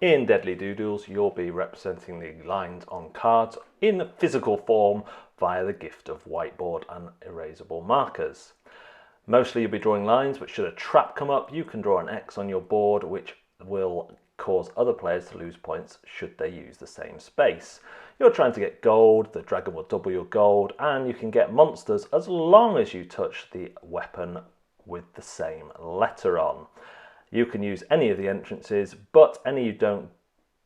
In Deadly Doodles, you'll be representing the lines on cards in physical form via the gift of whiteboard and erasable markers. Mostly you'll be drawing lines, but should a trap come up, you can draw an X on your board, which will cause other players to lose points should they use the same space. You're trying to get gold, the dragon will double your gold, and you can get monsters as long as you touch the weapon with the same letter on. You can use any of the entrances, but any you don't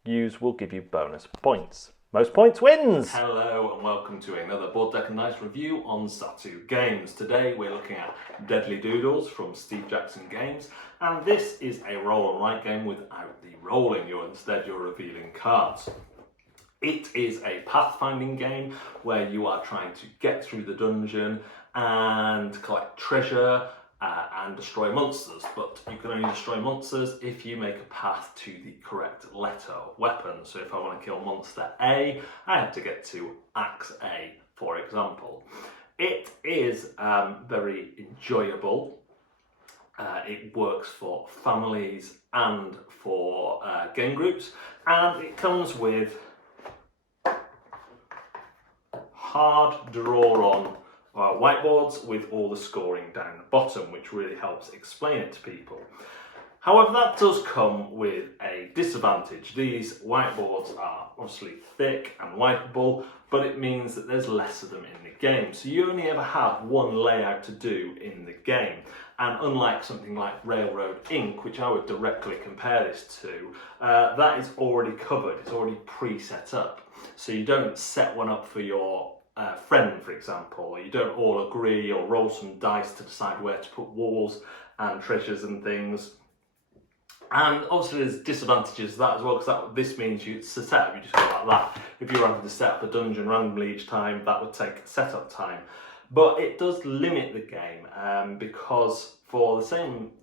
use will give you bonus points. Most points wins! Hello and welcome to another Board Deck and Dice review on Zatu Games. Today we're looking at Deadly Doodles from Steve Jackson Games, and this is a roll and write game without the rolling. Instead you're revealing cards. It is a pathfinding game where you are trying to get through the dungeon and collect treasure and destroy monsters, but you can only destroy monsters if you make a path to the correct letter or weapon. So if I want to kill monster A, I have to get to axe A, for example. It is very enjoyable. It works for families and for game groups, and it comes with hard draw-on whiteboards with all the scoring down the bottom, which really helps explain it to people. However, that does come with a disadvantage. These whiteboards are obviously thick and wipeable, but it means that there's less of them in the game. So you only ever have one layout to do in the game. And unlike something like Railroad Ink, which I would directly compare this to, that is already covered, it's already pre-set up. So you don't set one up for your friend, for example, or you don't all agree or roll some dice to decide where to put walls and treasures and things. And obviously there's disadvantages to that as well, because this means you set up, you just go like that. If you're having to set up a dungeon randomly each time, that would take setup time. But it does limit the game because for the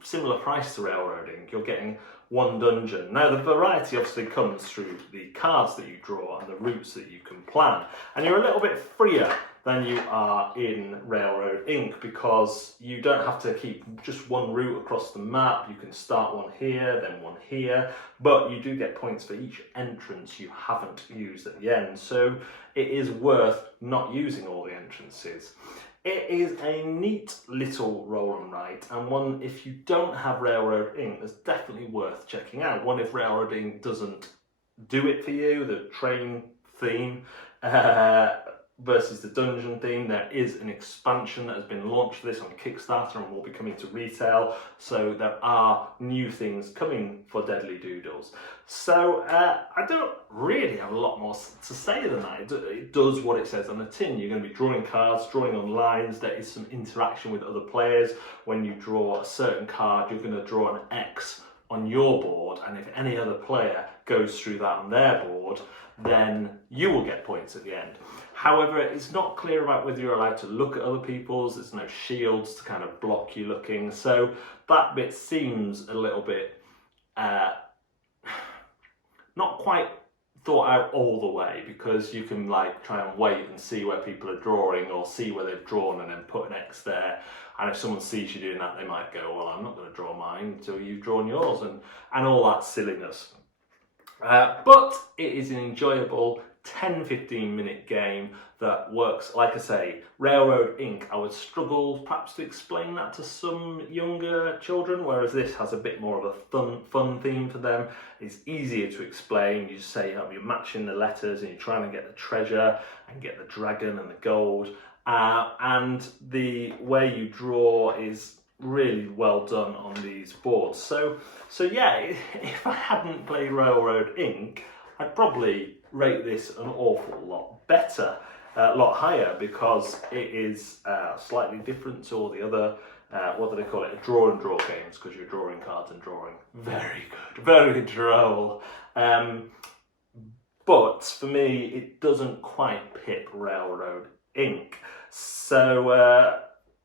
similar price to Railroad Ink, you're getting one dungeon. Now the variety obviously comes through the cards that you draw and the routes that you can plan. And you're a little bit freer than you are in Railroad Ink because you don't have to keep just one route across the map. You can start one here, then one here, but you do get points for each entrance you haven't used at the end. So it is worth not using all the entrances. It is a neat little roll and write, and one, if you don't have Railroad Ink, that's definitely worth checking out. One, if Railroad Ink doesn't do it for you, the train theme versus the dungeon theme, there is an expansion that has been launched for this on Kickstarter and will be coming to retail, so there are new things coming for Deadly Doodles. So I don't really have a lot more to say than that. It does what it says on the tin. You're going to be drawing cards, drawing on lines. There is some interaction with other players. When you draw a certain card, you're going to draw an X on your board, and if any other player goes through that on their board, then you will get points at the end. However, it's not clear about whether you're allowed to look at other people's. There's no shields to kind of block you looking, so that bit seems a little bit not quite thought out all the way, because you can like try and wait and see where people are drawing or see where they've drawn and then put an X there. And if someone sees you doing that, they might go, well, I'm not going to draw mine until you've drawn yours, and all that silliness. But it is an enjoyable 10-15 minute game that works. Like I say, Railroad Ink, I would struggle perhaps to explain that to some younger children, whereas this has a bit more of a fun theme for them. It's easier to explain. You just say you're matching the letters and you're trying to get the treasure and get the dragon and the gold, and the way you draw is really well done on these boards. So yeah, if I hadn't played Railroad Ink, I'd probably rate this an awful lot better, a lot higher, because it is slightly different to all the other, what do they call it, draw and draw games, because you're drawing cards and drawing. Very good, very droll. But for me, it doesn't quite pip Railroad Ink. So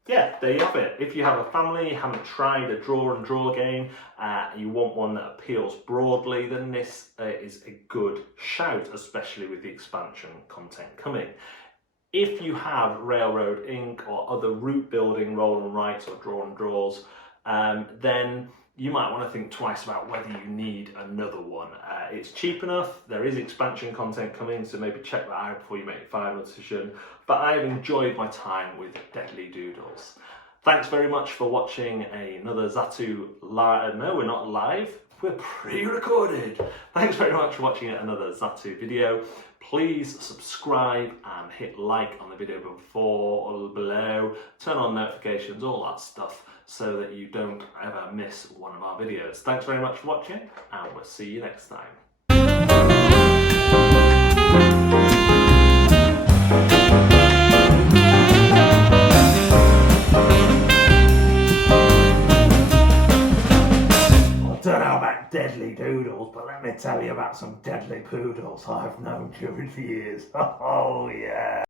yeah, there you have it. If you have a family, you haven't tried a draw and draw game, you want one that appeals broadly, then this is a good shout, especially with the expansion content coming. If you have Railroad Ink or other route building roll and writes or draw and draws, then you might want to think twice about whether you need another one. It's cheap enough, there is expansion content coming, so maybe check that out before you make your final decision. But I have enjoyed my time with Deadly Doodles. Thanks very much for watching another Zatu live. No, we're not live, we're pre-recorded. Thanks very much for watching another Zatu video. Please subscribe and hit like on the video before or below. Turn on notifications, all that stuff, so that you don't ever miss one of our videos. Thanks very much for watching, and we'll see you next time. I don't know about Deadly Doodles, but let me tell you about some deadly poodles I've known during the years. Oh yeah.